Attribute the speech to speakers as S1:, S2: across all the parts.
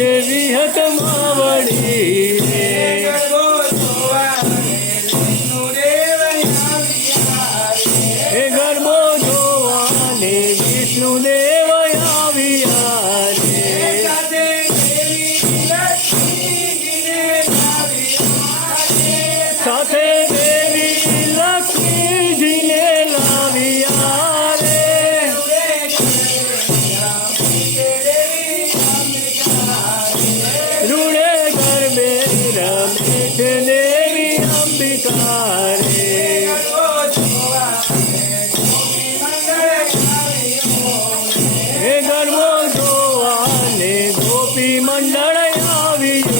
S1: રૂડે હત માવડી ગરબો જોવાને વિષ્ણુદેવ આવ્યા રે સાથે દેવી અંબિકા રે હે ગરબો જોવાને ગોપી મંડળ આવ્યું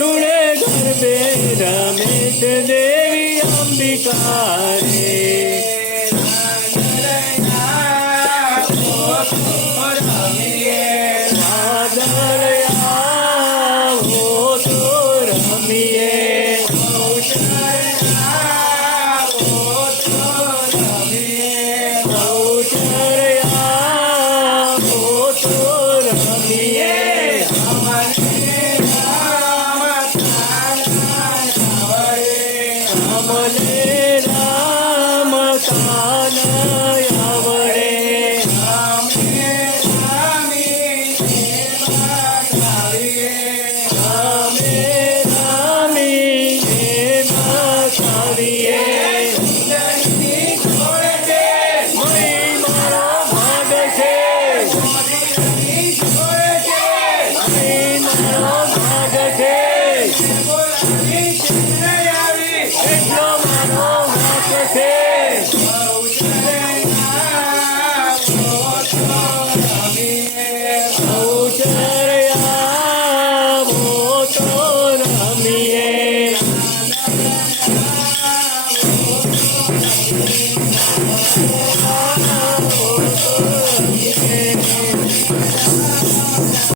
S1: रूड़े घर में रमेश देवी अंबिका रे Oh, amor.